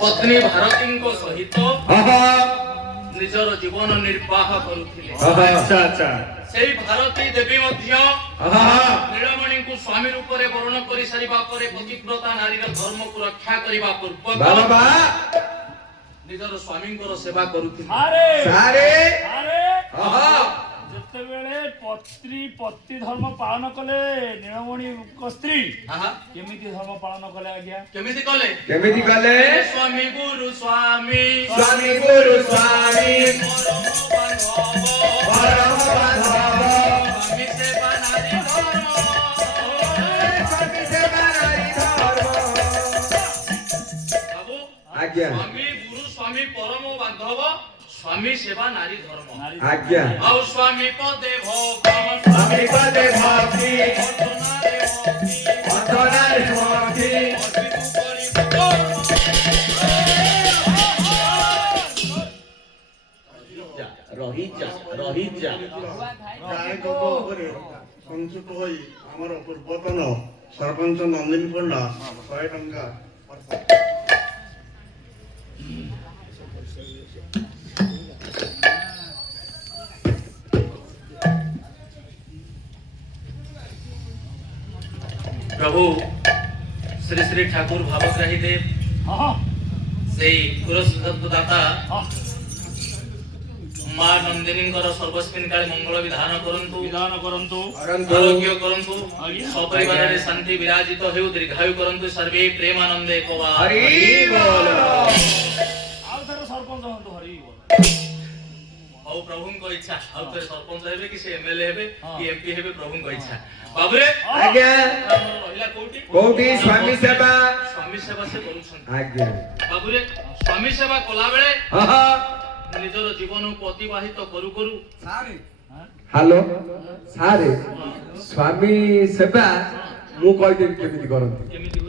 पत्नी भारती को सहित निजर जीवन निर्वाह करुथिले। अच्छा अच्छा सेई भारती देवी मध्य नीलमणि को स्वामी रूप में वर्ण कर सारिबा परे पतिव्रता नारी धर्म को रक्षा करबा पूर्वक निजर स्वामी को सेवा करुथिले। जेतेबेले पति धर्म पालन कले नीलमणि को स्त्री केमिति धर्म पालन कले आज्ञा केमिति कले स्वामी गुरु स्वामी परम बांधव स्वामी सेवा नारी धर्म आज्ञा स्वामी गुरु स्वामी परम बांधव स्वामी सेवा नारी धर्म आज्ञा आउ स्वामी पदे स्वामी पदे भक्ति अधनारे भक्ति रही जा संसुत होई आमर पूर्वतन सरपंच नंदिनी पंडा 100 टंका प्रभु श्री श्री ठाकुर भावग्राही देव से पुरस्कार दाता मां नंदिनी सर्वस्मिन काले मंगल विधान करंतु आरोग्य करंतु सपरिवार रे शांति विराजित हेउ दीर्घायु करंतु सर्वे प्रेमानंदे कोवा हरि बोल आउथर सरपंच हंतु हरि बोल औ प्रभु को इच्छा आउथर सरपंच हेबे कि से एमएलए हेबे कि एमपी हेबे प्रभु को इच्छा बाबरे आज्ञा रहिला कोठी स्वामी सेवा से करूछन आज्ञा बाबुरे स्वामी सेवा कोला बेले निजर जीवन को अतिबाहित करू करू हेलो सारे स्वामी सेवा मु कहि देबी केमिति करंती केमिति होय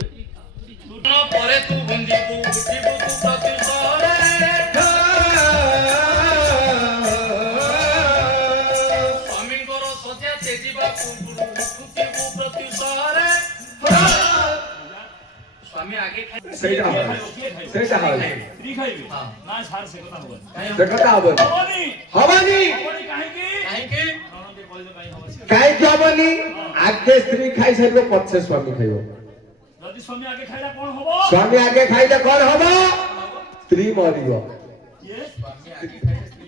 परे तू बंदीबू उठिबू तू प्रतिसरे स्वामी को सजा तेजीबा पूर्व उठिबू प्रतिसरे स्वामी आगे खाइ सेटा हो स्त्री खाइबे ना सार से कथा होबे देखता हबनी काहे काहे काई जबनी आगे स्त्री खाई साइबो पछे स्वामी खाइबो यदि स्वामी आगे खाइला कोन होबो स्वामी आगे खाइले कोन हबो स्त्री मरिबो ये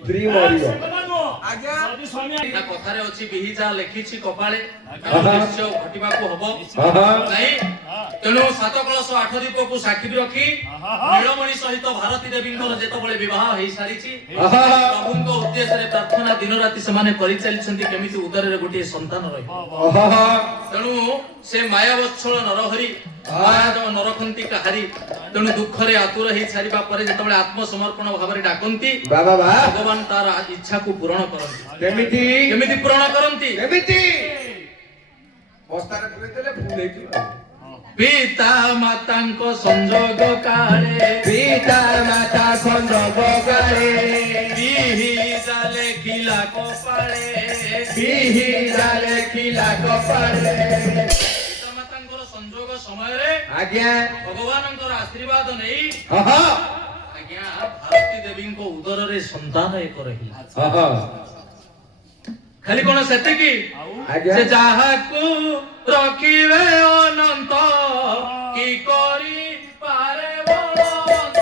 स्त्री मरिबो आज्ञा यदि स्वामी ना कथारे अछि बिहिजा लेखिछि कपाळे निश्चय घटिबा को हबो नहीं तेणु 7 कलश 8 दीप को साक्षी रखी नीलमणि सहित भारती देवी जेतबळे विवाह हेई सारिछि प्रभु को उद्देश्य रे प्रार्थना दिन राति समाने करि चलिछन्ति केमिति उदर रे गोटे संतान रहि तेणु से माया वत्सल नरहरि माया नरखंती कहारी तेणु दुख रे आतुर हेई सारिबा परे जेतबळे आत्मसमर्पण भाव रे डाकंती बाबा भगवान तार इच्छा को पूर्ण करंती केमिति केमिति पूर्ण करंती केमिति बस्तारे पुरे देले फूल हेकी पिता माता को संजोग काले पिता माता संजोग काले बिहि जाले खिला को पाले बिहि जाले खिला को पाले पिता माता को संजोग समय रे आज्ञा भगवान को आशीर्वाद नहीं आज्ञा भारती देवी को उदर रे संतान एक रही खाली कोन सेते की आज्ञा से जाहा को रखिवे अनंत की करी पारे बलवंत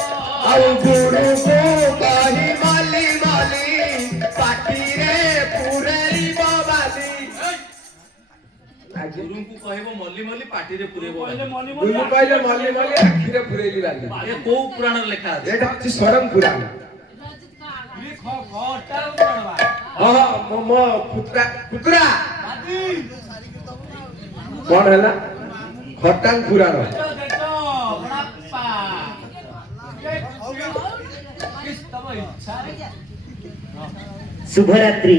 आउ गुरु को कहि माली माली पाटी रे पुरेई बाबाली गुरु को कहबो मल्ली मल्ली पाटी रे पुरेबो गुरु कहले माली माली आखि रे पुरेली बाली ये को पुराण लेखा আছে एटा अछि सरम पुराण मो पुत्रा कौन है ना खटांग पुराण शुभरात्रि।